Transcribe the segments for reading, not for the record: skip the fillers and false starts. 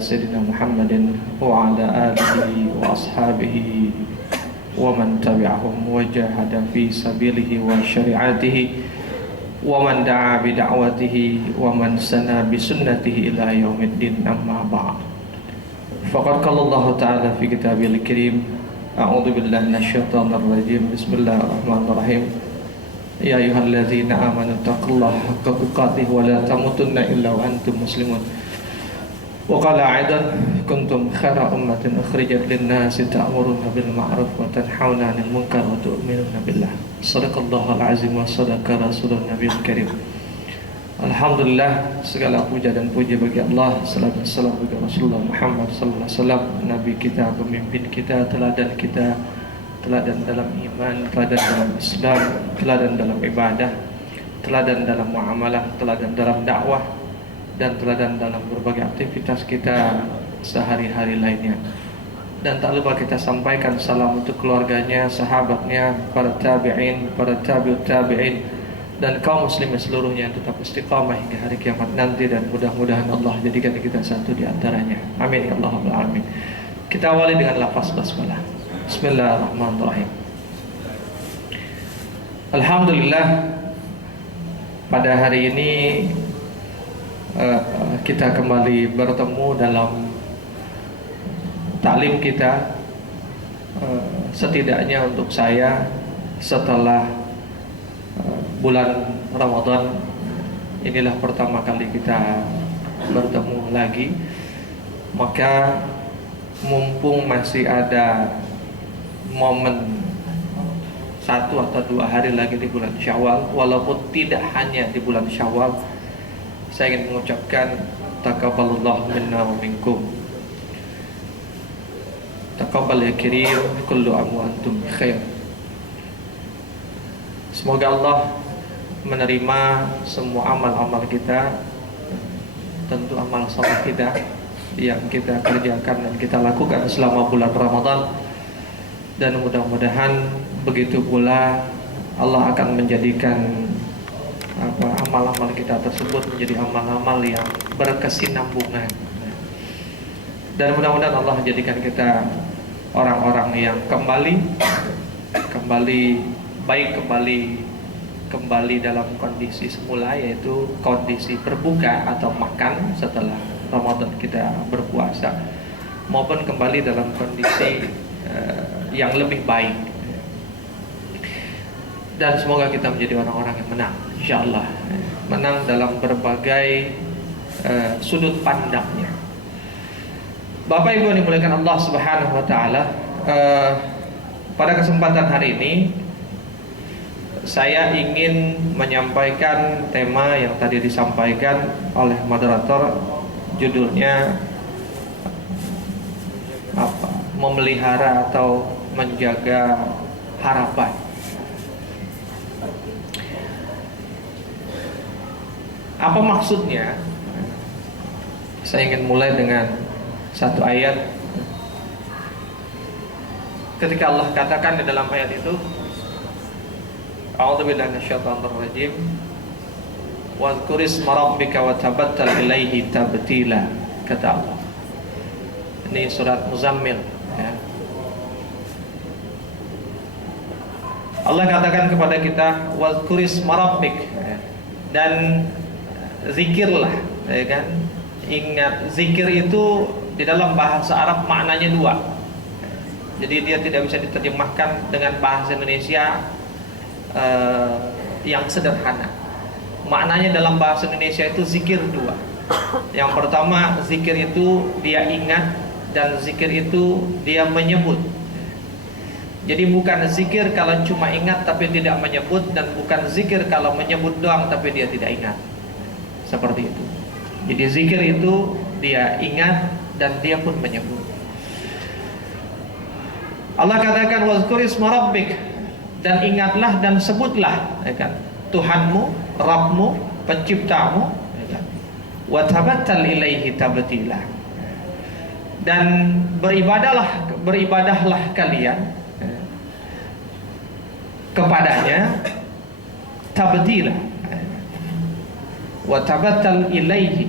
سيدنا محمد وعلى آله وأصحابه ومن تبعهم وجاهد في سبيله وشريعته ومن دعا بدعوته ومن سنى بسنته إلى يوم الدين. أما بعد، فقد قال الله تعالى في كتابه الكريم: أعوذ بالله من الشيطان الرجيم، بسم الله الرحمن الرحيم. يا أيها الذين آمنوا اتقوا الله حق تقاته ولا تموتن إلا وأنتم مسلمون. وقال أيضا: كنتم خير أمة أخرجت للناس تأمرون بالمعروف وتنحون عن المنكر وتؤمنون بالله. صدق الله العظيم وصدق رسول النبي الكريم. Alhamdulillah, segala puja dan puji bagi Allah, salam dan salam bagi Rasulullah Muhammad sallallahu alaihi wasallam, nabi kita, pemimpin kita, teladan kita, teladan dalam iman, teladan dalam Islam, teladan dalam ibadah, teladan dalam muamalah, teladan dalam dakwah, dan teladan dalam berbagai aktivitas kita sehari-hari lainnya. Dan tak lupa kita sampaikan salam untuk keluarganya, sahabatnya, para tabi'in, para tabi'ut tabi'in, dan kaum muslimin seluruhnya yang tetap istiqamah hingga hari kiamat nanti, dan mudah-mudahan Allah jadikan kita satu di antaranya. Amin ya Rabbal alamin. Kita awali dengan lafaz basmalah. Bismillahirrahmanirrahim. Alhamdulillah, pada hari ini kita kembali bertemu dalam taklim kita. Setidaknya untuk saya, setelah bulan Ramadan inilah pertama kali kita bertemu lagi, maka mumpung masih ada momen 1 atau 2 hari lagi di bulan Syawal, walaupun tidak hanya di bulan Syawal, saya ingin mengucapkan taqabbalallahu minna wa minkum. Taqabbal ya karim, kullu aam wa antum bikhair. Semoga Allah menerima semua amal-amal kita, tentu amal saleh kita yang kita kerjakan dan kita lakukan selama bulan Ramadan, dan mudah-mudahan begitu pula Allah akan menjadikan amal-amal kita tersebut menjadi amal-amal yang berkesinambungan, dan mudah-mudahan Allah jadikan kita orang-orang yang kembali dalam kondisi semula, yaitu kondisi berbuka atau makan setelah Ramadan kita berpuasa, maupun kembali dalam kondisi yang lebih baik. Dan semoga kita menjadi orang-orang yang menang, insyaallah, menang dalam berbagai sudut pandangnya. Bapak Ibu yang dimuliakan Allah Subhanahu wa taala, pada kesempatan hari ini saya ingin menyampaikan tema yang tadi disampaikan oleh moderator, judulnya memelihara atau menjaga harapan. Apa maksudnya? Saya ingin mulai dengan satu ayat. Ketika Allah katakan di dalam ayat itu, A'udzu billahi minasyaitonir rajim, wa dzkurisma rabbika wa tabattal ilaihi tabtila, kata Allah. Ini surat Muzammil, ya. Allah katakan kepada kita, wa dzkurisma rabbik, ya. Dan zikirlah, ya kan? Ingat, zikir itu di dalam bahasa Arab maknanya 2. Jadi dia tidak bisa diterjemahkan dengan bahasa Indonesia yang sederhana. Maknanya dalam bahasa Indonesia itu zikir 2. Yang pertama, zikir itu dia ingat, dan zikir itu dia menyebut. Jadi bukan zikir kalau cuma ingat tapi tidak menyebut, dan bukan zikir kalau menyebut doang tapi dia tidak ingat. Seperti itu. Jadi zikir itu dia ingat dan dia pun menyebut. Allah katakan, wazkurisma rabbik, dan ingatlah dan sebutlah, ya kan, Tuhanmu, Rabbmu, penciptamu, ya kan, wa tabattal ilaihi tabtila, dan beribadahlah kalian kepadanya tabtila, wa tabattal ilaihi,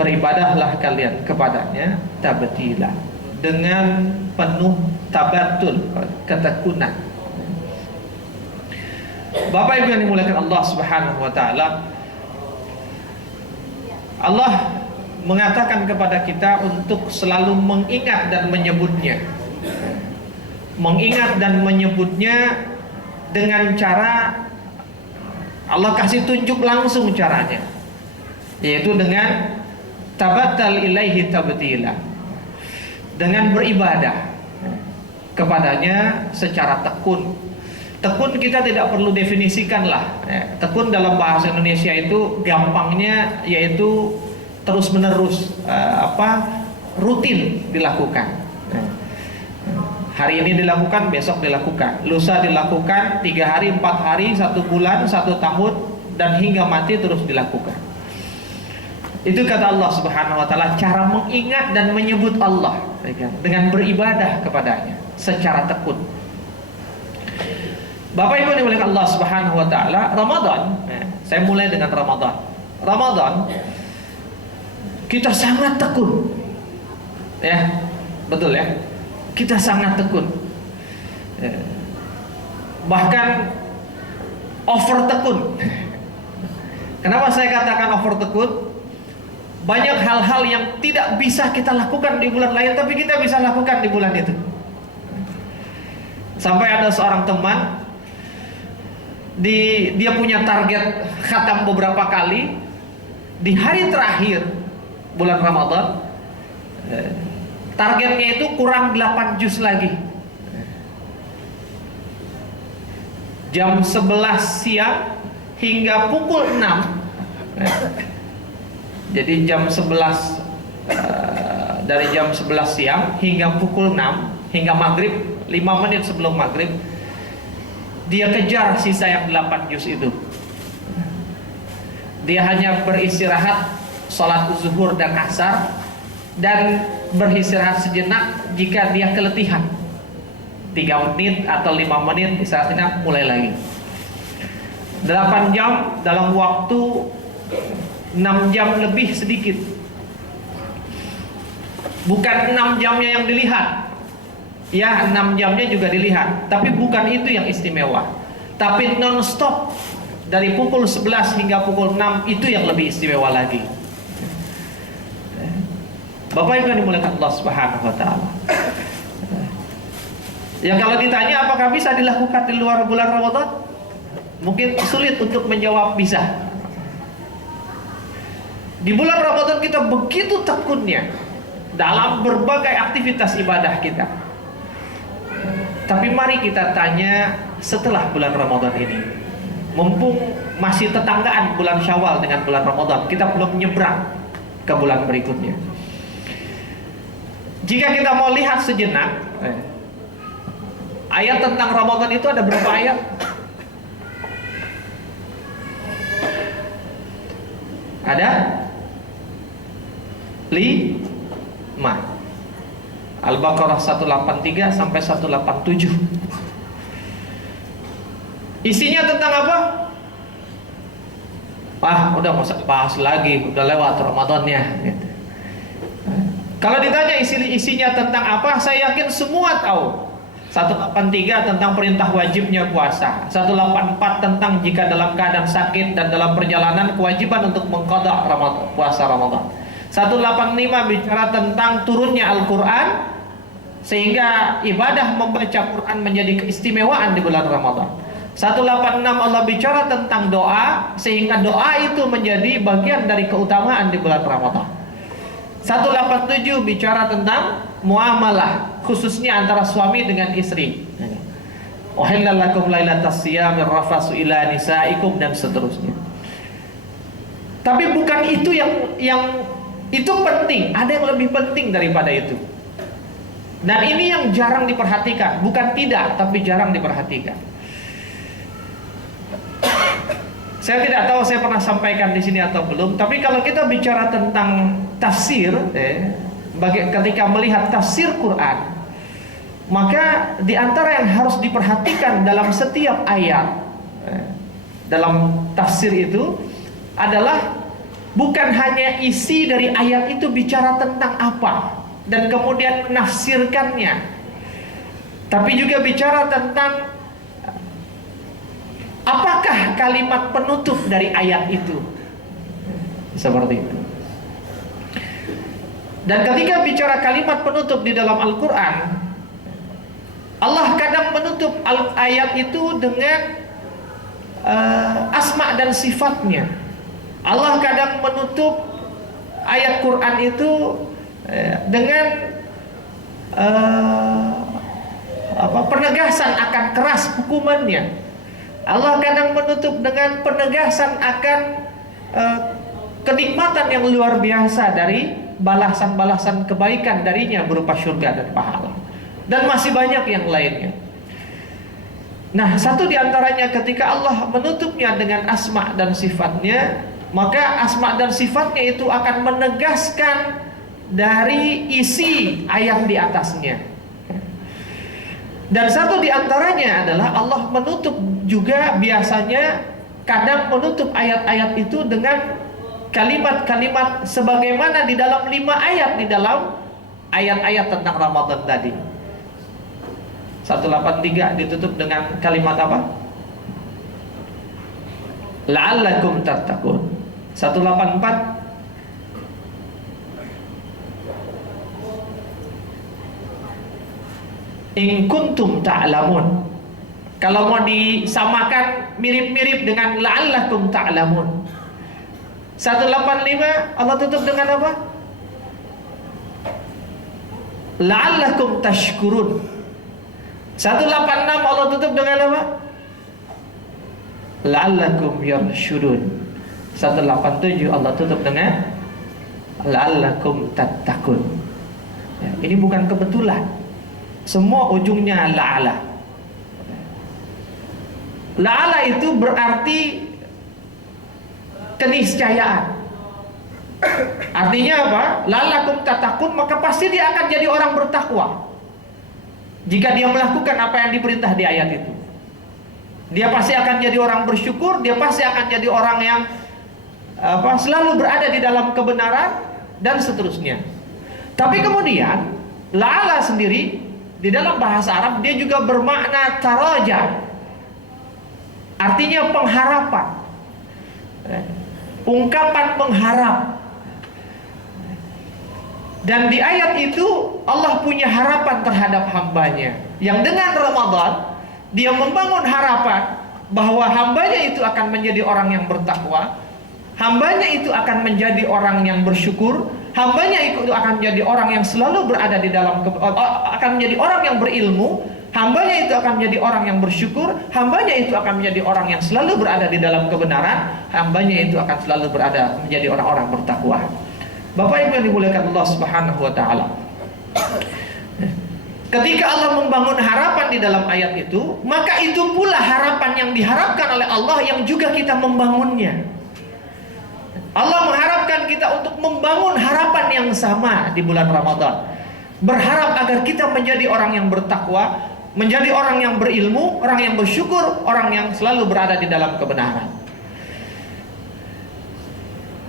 beribadahlah kalian kepadanya tabtila, dengan penuh tabatul, ketekunan. Bapak Ibu yang dimuliakan Allah Subhanahu wa taala, Allah mengatakan kepada kita untuk selalu mengingat dan menyebutnya. Mengingat dan menyebutnya dengan cara Allah kasih tunjuk langsung caranya, yaitu dengan tabattal ilaihi tabtila, dengan beribadah kepadanya secara tekun. Tekun kita tidak perlu definisikan lah. Tekun dalam bahasa Indonesia itu gampangnya yaitu terus menerus, rutin dilakukan. Hari ini dilakukan, besok dilakukan, lusa dilakukan, 3 hari, 4 hari, 1 bulan, 1 tahun, dan hingga mati terus dilakukan. Itu kata Allah Subhanahu wa taala, cara mengingat dan menyebut Allah dengan beribadah kepadanya secara tekun. Bapak Ibu dimuliakan Allah Subhanahu wa taala, Ramadan, saya mulai dengan Ramadan. Ramadan kita sangat tekun. Ya, betul ya. Kita sangat tekun. Bahkan over tekun. Kenapa saya katakan over tekun? Banyak hal-hal yang tidak bisa kita lakukan di bulan lain, tapi kita bisa lakukan di bulan itu. Sampai ada seorang teman, dia punya target khatam beberapa kali. Di hari terakhir bulan Ramadan, targetnya itu kurang 8 juz lagi. Jam 11 siang hingga pukul 6. Jadi jam 11, dari jam 11 siang hingga pukul 6, hingga maghrib, 5 menit sebelum maghrib, dia kejar sisa yang 8 juz itu. Dia hanya beristirahat sholat zuhur dan asar, dan beristirahat sejenak jika dia keletihan, 3 menit atau 5 menit istirahat sejenak, mulai lagi. 8 jam dalam waktu 6 jam lebih sedikit. Bukan 6 jamnya yang dilihat, ya 6 jamnya juga dilihat, tapi bukan itu yang istimewa. Tapi non-stop dari pukul 11 hingga pukul 6, itu yang lebih istimewa lagi. Bapak Ibu yang dimuliakan Allah Subhanahu wa taala. Ya kalau ditanya apakah bisa dilakukan di luar bulan Ramadan? Mungkin sulit untuk menjawab bisa. Di bulan Ramadan kita begitu tekunnya dalam berbagai aktivitas ibadah kita. Tapi mari kita tanya setelah bulan Ramadan ini. Mumpung masih tetanggaan bulan Syawal dengan bulan Ramadan, kita belum nyebrang ke bulan berikutnya. Jika kita mau lihat sejenak, ayat tentang Ramadan itu ada berapa ayat? Ada 5. Al-Baqarah 183 sampai 187. Isinya tentang apa? Udah nggak usah bahas lagi, udah lewat Ramadannya gitu. Kalau ditanya isinya tentang apa, saya yakin semua tahu. 183 tentang perintah wajibnya puasa, 184 tentang jika dalam keadaan sakit dan dalam perjalanan kewajiban untuk mengqadha puasa Ramadan. 185 bicara tentang turunnya Al-Quran, sehingga ibadah membaca Quran menjadi keistimewaan di bulan Ramadan. 186 Allah bicara tentang doa, sehingga doa itu menjadi bagian dari keutamaan di bulan Ramadan. 187 bicara tentang muamalah, khususnya antara suami dengan istri. Uhilla lakum lailatas siyamir rafasu ila nisaikum, dan seterusnya. Tapi bukan itu yang itu penting, ada yang lebih penting daripada itu. Dan ini yang jarang diperhatikan, bukan tidak, tapi jarang diperhatikan. Saya tidak tahu saya pernah sampaikan di sini atau belum, tapi kalau kita bicara tentang tafsir, ketika melihat tafsir Quran, maka di antara yang harus diperhatikan dalam setiap ayat dalam tafsir itu adalah bukan hanya isi dari ayat itu bicara tentang apa dan kemudian menafsirkannya, tapi juga bicara tentang apakah kalimat penutup dari ayat itu. Seperti itu. Dan ketika bicara kalimat penutup di dalam Al-Quran, Allah kadang menutup ayat itu dengan asma dan sifatnya. Allah kadang menutup ayat Quran itu dengan penegasan akan keras hukumannya. Allah kadang menutup dengan penegasan akan kenikmatan yang luar biasa dari balasan-balasan kebaikan darinya berupa surga dan pahala, dan masih banyak yang lainnya. Nah, satu diantaranya ketika Allah menutupnya dengan asma dan sifatnya, maka asma dan sifatnya itu akan menegaskan dari isi ayat di atasnya. Dan satu diantaranya adalah Allah menutup juga biasanya kadang menutup ayat-ayat itu dengan kalimat-kalimat sebagaimana di dalam 5 ayat di dalam ayat-ayat tentang Ramadan tadi. 183 ditutup dengan kalimat apa? La'allakum tattaqun. 184 in kuntum ta'lamun. Kalau mau disamakan mirip-mirip dengan la'allakum ta'lamun. 185 Allah tutup dengan apa? La'allakum tashkurun. 186 Allah tutup dengan apa? La'allakum yarshudun. 187 Allah tutup dengan la'allakum tattaqun. Ya, ini bukan kebetulan. Semua ujungnya la'ala. La'ala itu berarti keniscayaan. Artinya apa? La'allakum tattaqun, maka pasti dia akan jadi orang bertakwa. Jika dia melakukan apa yang diperintah di ayat itu, dia pasti akan jadi orang bersyukur. Dia pasti akan jadi orang yang selalu berada di dalam kebenaran dan seterusnya. Tapi kemudian la'ala sendiri di dalam bahasa Arab dia juga bermakna taraja, artinya pengharapan, ungkapan mengharap. Dan di ayat itu Allah punya harapan terhadap hambanya, yang dengan Ramadan dia membangun harapan bahwa hambanya itu akan menjadi orang yang bertakwa, hambanya itu akan menjadi orang yang bersyukur, hambanya itu akan menjadi orang yang selalu berada di dalam akan menjadi orang yang berilmu, hambanya itu akan menjadi orang yang bersyukur, hambanya itu akan menjadi orang yang selalu berada di dalam kebenaran, hambanya itu akan selalu berada menjadi orang-orang bertakwa. Bapak Ibu yang dimuliakan Allah Subhanahu wa taala. Ketika Allah membangun harapan di dalam ayat itu, maka itu pula harapan yang diharapkan oleh Allah yang juga kita membangunnya. Allah mengharapkan kita untuk membangun harapan yang sama di bulan Ramadan. Berharap agar kita menjadi orang yang bertakwa, menjadi orang yang berilmu, orang yang bersyukur, orang yang selalu berada di dalam kebenaran.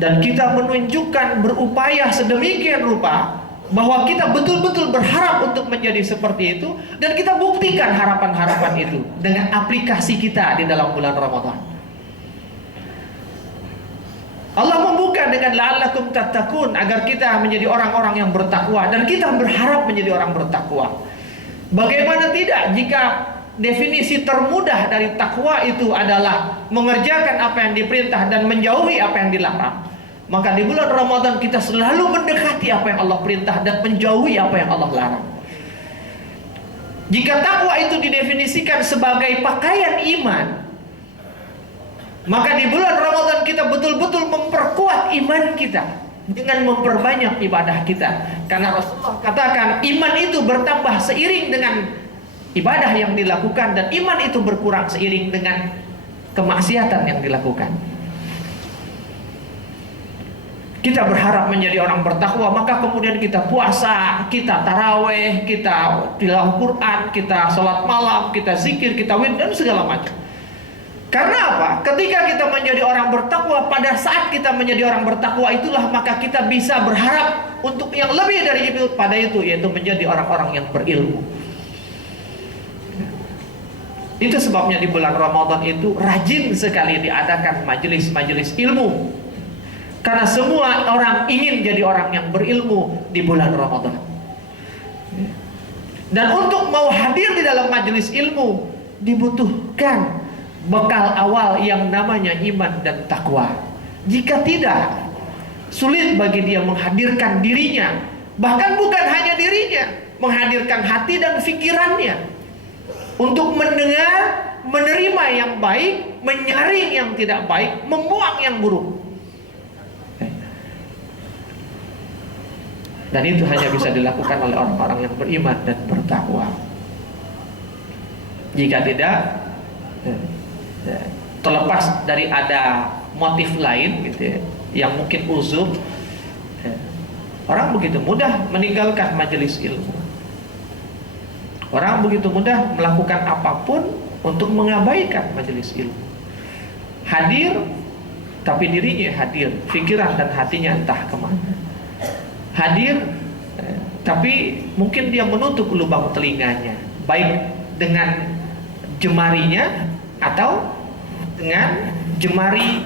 Dan kita menunjukkan berupaya sedemikian rupa bahwa kita betul-betul berharap untuk menjadi seperti itu, dan kita buktikan harapan-harapan itu dengan aplikasi kita di dalam bulan Ramadan. Allah membuka dengan la'allakum tattaqun, agar kita menjadi orang-orang yang bertakwa, dan kita berharap menjadi orang bertakwa. Bagaimana tidak jika definisi termudah dari takwa itu adalah mengerjakan apa yang diperintah dan menjauhi apa yang dilarang? Maka di bulan Ramadan kita selalu mendekati apa yang Allah perintah dan menjauhi apa yang Allah larang. Jika takwa itu didefinisikan sebagai pakaian iman, maka di bulan Ramadan kita betul-betul memperkuat iman kita dengan memperbanyak ibadah kita. Karena Rasulullah katakan iman itu bertambah seiring dengan ibadah yang dilakukan, dan iman itu berkurang seiring dengan kemaksiatan yang dilakukan. Kita berharap menjadi orang bertakwa, maka kemudian kita puasa, kita taraweh, kita tilawah Quran, kita sholat malam, kita zikir, kita wirid, dan segala macam. Karena apa? Ketika kita menjadi orang bertakwa, pada saat kita menjadi orang bertakwa itulah maka kita bisa berharap untuk yang lebih dari itu pada itu, yaitu menjadi orang-orang yang berilmu. Itu sebabnya di bulan Ramadan itu rajin sekali diadakan majelis-majelis ilmu. Karena semua orang ingin jadi orang yang berilmu di bulan Ramadan. Dan untuk mau hadir di dalam majelis ilmu dibutuhkan bekal awal yang namanya iman dan takwa. Jika tidak, sulit bagi dia menghadirkan dirinya, bahkan bukan hanya dirinya, menghadirkan hati dan pikirannya untuk mendengar, menerima yang baik, menyaring yang tidak baik, membuang yang buruk. Dan itu hanya bisa dilakukan oleh orang-orang yang beriman dan bertakwa. Jika tidak, terlepas dari ada motif lain gitu ya, yang mungkin uzur, orang begitu mudah meninggalkan majelis ilmu. Orang begitu mudah melakukan apapun untuk mengabaikan majelis ilmu. Hadir, tapi dirinya hadir, pikiran dan hatinya entah kemana. Hadir, tapi mungkin dia menutup lubang telinganya, baik dengan jemarinya atau dengan jemari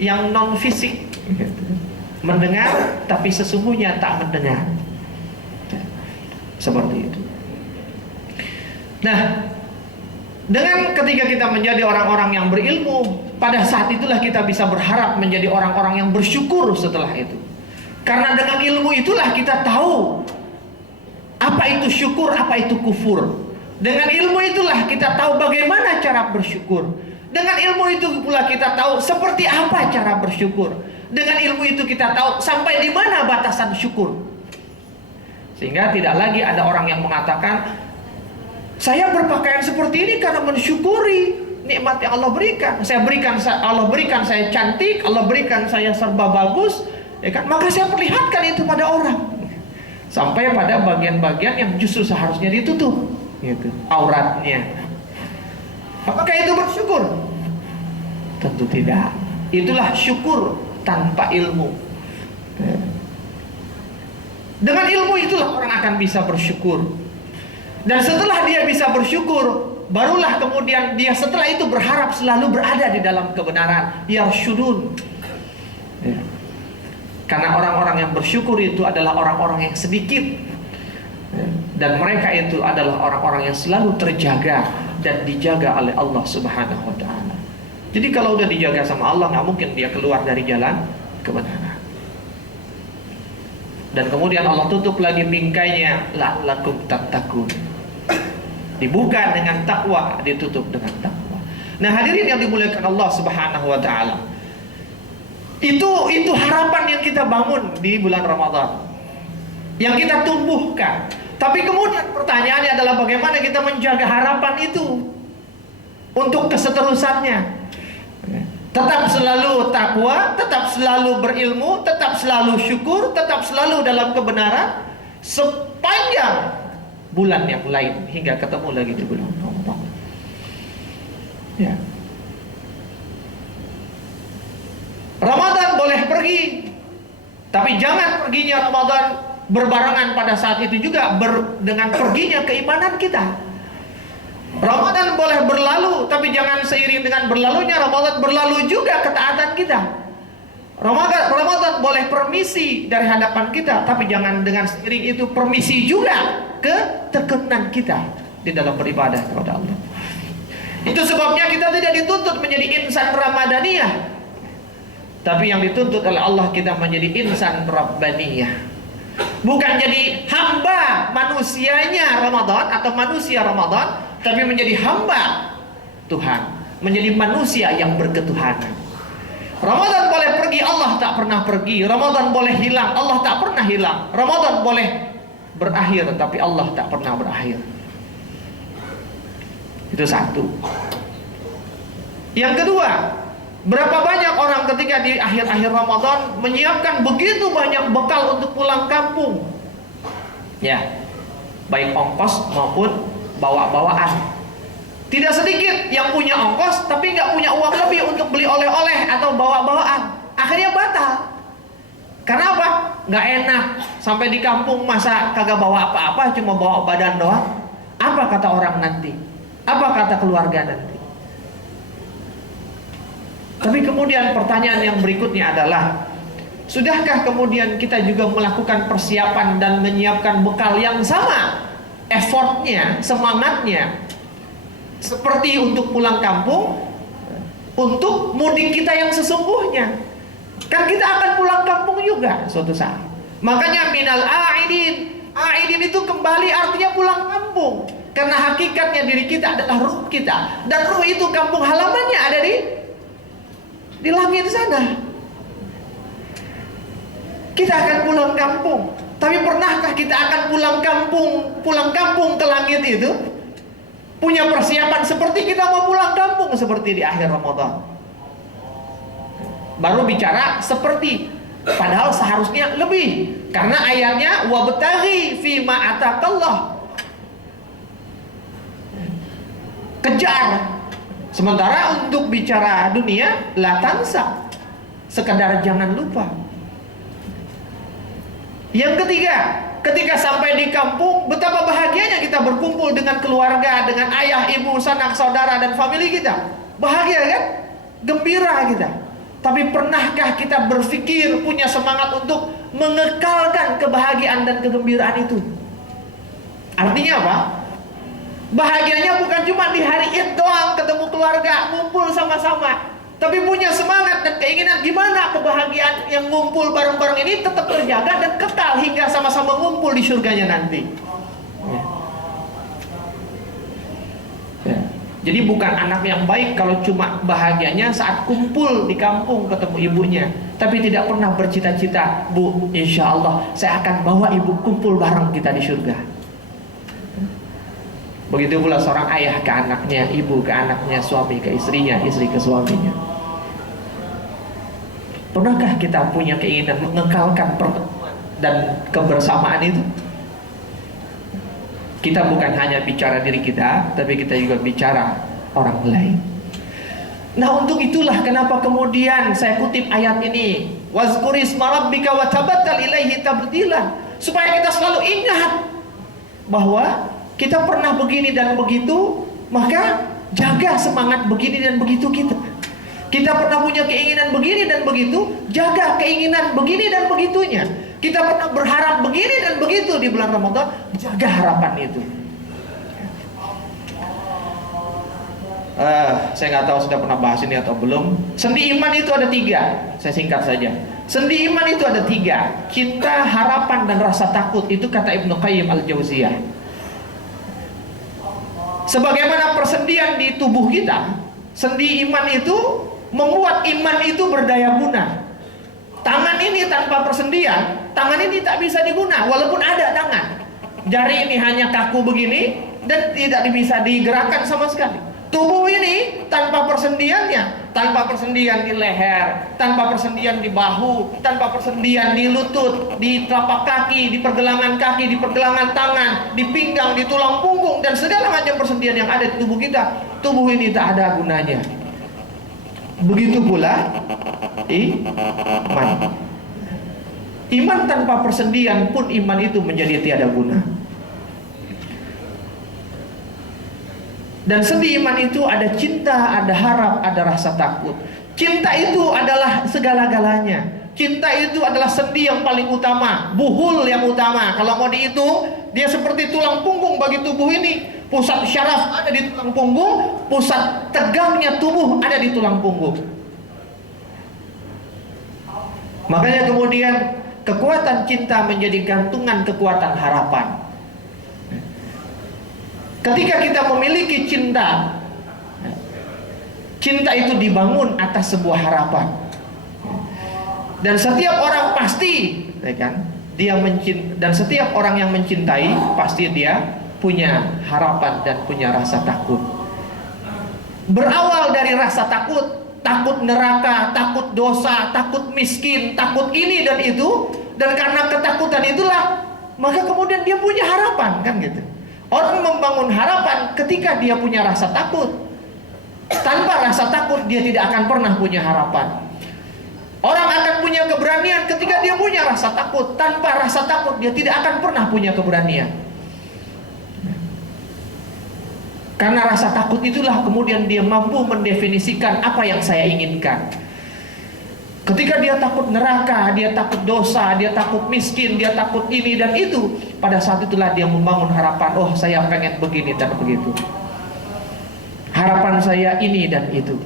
yang non fisik, mendengar tapi sesungguhnya tak mendengar, seperti itu. Nah, dengan ketika kita menjadi orang-orang yang berilmu, pada saat itulah kita bisa berharap menjadi orang-orang yang bersyukur setelah itu. Karena dengan ilmu itulah kita tahu apa itu syukur, apa itu kufur. Dengan ilmu itulah kita tahu bagaimana cara bersyukur. Dengan ilmu itu pula kita tahu seperti apa cara bersyukur. Dengan ilmu itu kita tahu sampai di mana batasan syukur. Sehingga tidak lagi ada orang yang mengatakan, saya berpakaian seperti ini karena mensyukuri nikmat yang Allah berikan. Allah berikan saya cantik, Allah berikan saya serba bagus, ya kan? Maka saya perlihatkan itu pada orang. Sampai pada bagian-bagian yang justru seharusnya ditutup, gitu, auratnya. Apakah itu bersyukur? Tentu tidak. Itulah syukur tanpa ilmu. Dengan ilmu itulah orang akan bisa bersyukur. Dan setelah dia bisa bersyukur, barulah kemudian dia setelah itu berharap selalu berada di dalam kebenaran. Yarsyudun. Karena orang-orang yang bersyukur itu adalah orang-orang yang sedikit, dan mereka itu adalah orang-orang yang selalu terjaga dan dijaga oleh Allah Subhanahu wa ta'ala. Jadi kalau udah dijaga sama Allah, nggak mungkin dia keluar dari jalan kebenaran. Dan kemudian Allah tutup lagi bingkainya, la'allakum tattaqun. Dibuka dengan takwa, ditutup dengan takwa. Nah, hadirin yang dimuliakan Allah Subhanahu wa ta'ala, itu harapan yang kita bangun di bulan Ramadan, yang kita tumbuhkan. Tapi kemudian pertanyaannya adalah bagaimana kita menjaga harapan itu untuk keseterusannya. Tetap selalu takwa, tetap selalu berilmu, tetap selalu syukur, tetap selalu dalam kebenaran sepanjang bulan yang lain hingga ketemu lagi di bulan Ramadan. Ya. Ramadan boleh pergi, tapi jangan perginya Ramadan berbarengan pada saat itu juga dengan perginya keimanan kita. Ramadan boleh berlalu, tapi jangan seiring dengan berlalunya Ramadan berlalu juga ketaatan kita. Ramadan boleh permisi dari hadapan kita, tapi jangan dengan seiring itu permisi juga ketekunan kita di dalam beribadah kepada Allah. Itu sebabnya kita tidak dituntut menjadi insan Ramadaniyah, tapi yang dituntut oleh Allah kita menjadi insan Rabbaniyah. Bukan jadi hamba manusianya Ramadan atau manusia Ramadan, tapi menjadi hamba Tuhan, menjadi manusia yang berketuhanan. Ramadan boleh pergi, Allah tak pernah pergi. Ramadan boleh hilang, Allah tak pernah hilang. Ramadan boleh berakhir, tapi Allah tak pernah berakhir. Itu satu. Yang kedua, berapa banyak orang ketika di akhir-akhir Ramadan menyiapkan begitu banyak bekal untuk pulang kampung, ya, baik ongkos maupun bawa-bawaan. Tidak sedikit yang punya ongkos tapi nggak punya uang lebih untuk beli oleh-oleh atau bawa-bawaan. Akhirnya batal. Karena apa? Nggak enak. Sampai di kampung masa kagak bawa apa-apa, cuma bawa badan doang. Apa kata orang nanti? Apa kata keluarga nanti? Tapi kemudian pertanyaan yang berikutnya adalah, sudahkah kemudian kita juga melakukan persiapan dan menyiapkan bekal yang sama? Effortnya, semangatnya seperti untuk pulang kampung, untuk mudik kita yang sesungguhnya. Kan kita akan pulang kampung juga suatu saat. Makanya minal a'idin. A'idin itu kembali artinya pulang kampung. Karena hakikatnya diri kita adalah ruh kita. Dan ruh itu kampung halamannya ada di langit sana. Kita akan pulang kampung. Tapi pernahkah kita akan pulang kampung ke langit itu? Punya persiapan seperti kita mau pulang kampung seperti di akhir Ramadan. Baru bicara seperti, padahal seharusnya lebih. Karena ayatnya wabtaghi fima atakallah. Kejar. Sementara untuk bicara dunia la tansa. Sekedar jangan lupa. Yang ketiga, ketika sampai di kampung, betapa bahagianya kita berkumpul dengan keluarga, dengan ayah, ibu, sanak, saudara, dan famili kita. Bahagia kan? Gembira kita. Tapi pernahkah kita berpikir, punya semangat untuk mengekalkan kebahagiaan dan kegembiraan itu? Artinya apa? Bahagianya bukan cuma di hari Id doang, ketemu keluarga, ngumpul sama-sama. Tapi punya semangat dan keinginan gimana kebahagiaan yang ngumpul bareng-bareng ini tetap terjaga dan kekal hingga sama-sama ngumpul di surganya nanti. Ya. Jadi bukan anak yang baik kalau cuma bahagianya saat kumpul di kampung ketemu ibunya, tapi tidak pernah bercita-cita, Bu, insya Allah saya akan bawa ibu kumpul bareng kita di surga. Begitu pula seorang ayah ke anaknya, ibu ke anaknya, suami ke istrinya, istri ke suaminya. Pernahkah kita punya keinginan mengekalkan pertemuan dan kebersamaan itu? Kita bukan hanya bicara diri kita, tapi kita juga bicara orang lain. Nah, untuk itulah kenapa kemudian saya kutip ayat ini, wazkuri isma rabbika wa tabattal ilaihi tabtila, supaya kita selalu ingat bahwa kita pernah begini dan begitu, maka jaga semangat begini dan begitu kita. Kita pernah punya keinginan begini dan begitu, jaga keinginan begini dan begitunya. Kita pernah berharap begini dan begitu di bulan Ramadan, jaga harapan itu. Saya nggak tahu sudah pernah bahas ini atau belum. Sendi iman itu ada 3. Saya singkat saja. Sendi iman itu ada 3. Cinta, harapan, dan rasa takut. Itu kata Ibnu Qayyim al-Jauziyah. Sebagaimana persendian di tubuh kita, sendi iman itu membuat iman itu berdaya guna. Tangan ini tanpa persendian, tangan ini tak bisa diguna walaupun ada tangan. Jari ini hanya kaku begini dan tidak bisa digerakkan sama sekali. Tubuh ini tanpa persendiannya, tanpa persendian di leher, tanpa persendian di bahu, tanpa persendian di lutut, di telapak kaki, di pergelangan kaki, di pergelangan tangan, di pinggang, di tulang punggung, dan segala macam persendian yang ada di tubuh kita, tubuh ini tak ada gunanya. Begitu pula iman. Iman tanpa persendian pun iman itu menjadi tiada guna. Dan sendi iman itu ada cinta, ada harap, ada rasa takut. Cinta itu adalah segala-galanya. Cinta itu adalah sendi yang paling utama, buhul yang utama. Kalau mau dihitung, dia seperti tulang punggung bagi tubuh ini. Pusat syaraf ada di tulang punggung, pusat tegangnya tubuh ada di tulang punggung. Makanya kemudian kekuatan cinta menjadi gantungan kekuatan harapan. Ketika kita memiliki cinta, cinta itu dibangun atas sebuah harapan. Dan setiap orang pasti, kan, dan setiap orang yang mencintai pasti dia punya harapan dan punya rasa takut. Berawal dari rasa takut, takut neraka, takut dosa, takut miskin, takut ini dan itu, dan karena ketakutan itulah, maka kemudian dia punya harapan, kan gitu. Orang membangun harapan ketika dia punya rasa takut. Tanpa rasa takut dia tidak akan pernah punya harapan. Orang akan punya keberanian ketika dia punya rasa takut. Tanpa rasa takut dia tidak akan pernah punya keberanian. Karena rasa takut itulah kemudian dia mampu mendefinisikan apa yang saya inginkan. Ketika dia takut neraka, dia takut dosa, dia takut miskin, dia takut ini dan itu, pada saat itulah dia membangun harapan. Oh, saya pengen begini dan begitu. Harapan saya ini dan itu.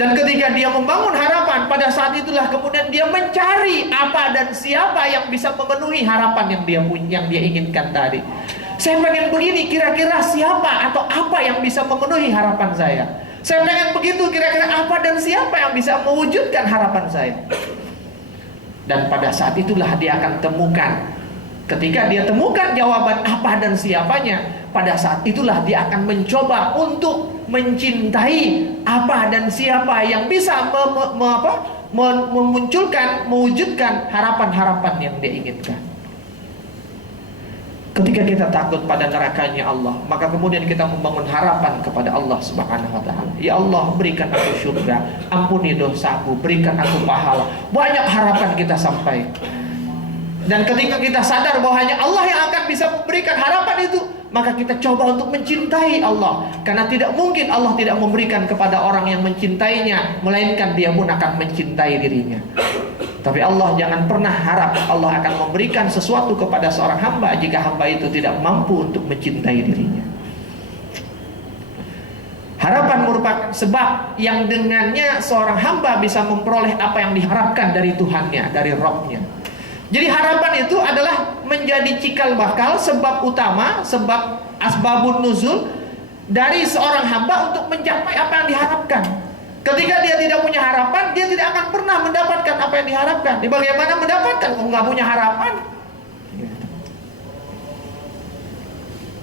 Dan ketika dia membangun harapan, pada saat itulah kemudian dia mencari apa dan siapa yang bisa memenuhi harapan yang dia inginkan tadi. Saya pengen begini, kira-kira siapa atau apa yang bisa memenuhi harapan saya? Saya pengen begitu, kira-kira apa dan siapa yang bisa mewujudkan harapan saya? Dan pada saat itulah dia akan temukan. Ketika dia temukan jawaban apa dan siapanya, pada saat itulah dia akan mencoba untuk mencintai apa dan siapa yang bisa mewujudkan harapan-harapan yang dia inginkan. Ketika kita takut pada nerakanya Allah, maka kemudian kita membangun harapan kepada Allah Subhanahu wa ta'ala. Ya Allah, berikan aku surga, ampuni dosaku, berikan aku pahala. Banyak harapan kita sampai. Dan ketika kita sadar bahwa hanya Allah yang akan bisa memberikan harapan itu, maka kita coba untuk mencintai Allah. Karena tidak mungkin Allah tidak memberikan kepada orang yang mencintainya, melainkan dia pun akan mencintai dirinya. Tapi Allah jangan pernah harap Allah akan memberikan sesuatu kepada seorang hamba jika hamba itu tidak mampu untuk mencintai dirinya. Harapan merupakan sebab yang dengannya seorang hamba bisa memperoleh apa yang diharapkan dari Tuhannya, dari Rabb-nya. Jadi harapan itu adalah menjadi cikal bakal, sebab utama, sebab asbabun nuzul dari seorang hamba untuk mencapai apa yang diharapkan. Ketika dia tidak punya harapan, dia tidak akan pernah mendapatkan apa yang diharapkan. Bagaimana mendapatkan? Nggak punya harapan.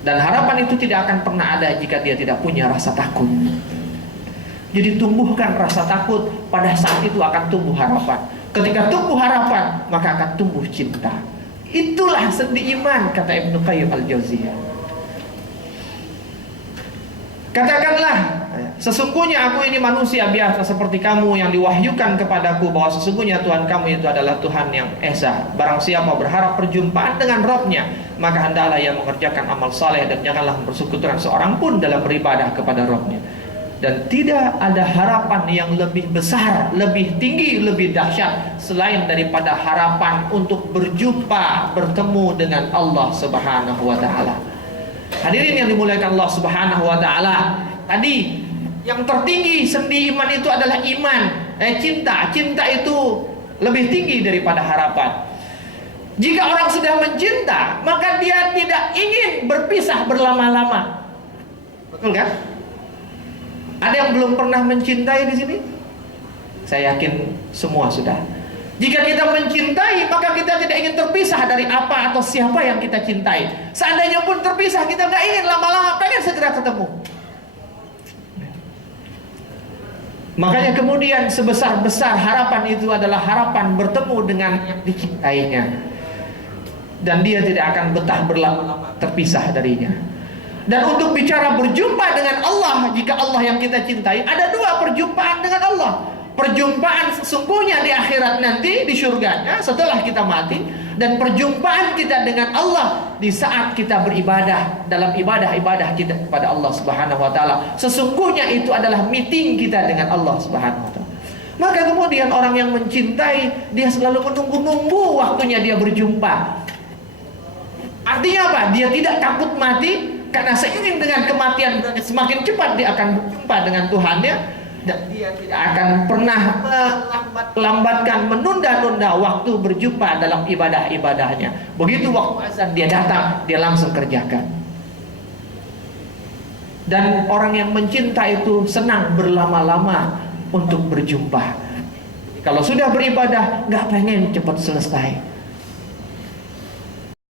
Dan harapan itu tidak akan pernah ada jika dia tidak punya rasa takut. Jadi tumbuhkan rasa takut, pada saat itu akan tumbuh harapan. Ketika tumbuh harapan, maka akan tumbuh cinta. Itulah sendi iman, kata Ibnu Qayyim al-Jauziyah. Katakanlah, sesungguhnya aku ini manusia biasa seperti kamu yang diwahyukan kepadaku bahwa sesungguhnya Tuhan kamu itu adalah Tuhan yang Esa. Barang siapa berharap perjumpaan dengan Rabb-nya, maka hendaklah ia mengerjakan amal saleh dan janganlah mempersekutukan seorang pun dalam beribadah kepada Rabb-nya. Dan tidak ada harapan yang lebih besar, lebih tinggi, lebih dahsyat selain daripada harapan untuk berjumpa, bertemu dengan Allah Subhanahu wa ta'ala. Hadirin yang dimuliakan Allah Subhanahu wa ta'ala, tadi yang tertinggi sendi iman itu adalah iman, cinta. Cinta itu lebih tinggi daripada harapan. Jika orang sudah mencinta, maka dia tidak ingin berpisah berlama-lama. Betul kan? Ada yang belum pernah mencintai di sini? Saya yakin semua sudah. Jika kita mencintai, maka kita tidak ingin terpisah dari apa atau siapa yang kita cintai. Seandainya pun terpisah, kita nggak ingin lama-lama, pengen segera ketemu. Makanya kemudian sebesar-besar harapan itu adalah harapan bertemu dengan yang dicintainya. Dan dia tidak akan betah berlama-lama terpisah darinya. Dan untuk bicara berjumpa dengan Allah, jika Allah yang kita cintai, ada dua perjumpaan dengan Allah. Perjumpaan sesungguhnya di akhirat nanti, di surganya setelah kita mati. Dan perjumpaan kita dengan Allah di saat kita beribadah, dalam ibadah-ibadah kita kepada Allah Subhanahu wa ta'ala. Sesungguhnya itu adalah meeting kita dengan Allah Subhanahu wa ta'ala. Maka kemudian orang yang mencintai, dia selalu menunggu-nunggu waktunya dia berjumpa. Artinya apa? Dia tidak takut mati, karena seiring dengan kematian semakin cepat dia akan berjumpa dengan Tuhannya. Dan dia tidak akan pernah melambatkan, menunda-nunda waktu berjumpa dalam ibadah-ibadahnya. Begitu waktu azan dia datang, dia langsung kerjakan. Dan orang yang mencinta itu senang berlama-lama untuk berjumpa. Kalau sudah beribadah, nggak pengen cepat selesai.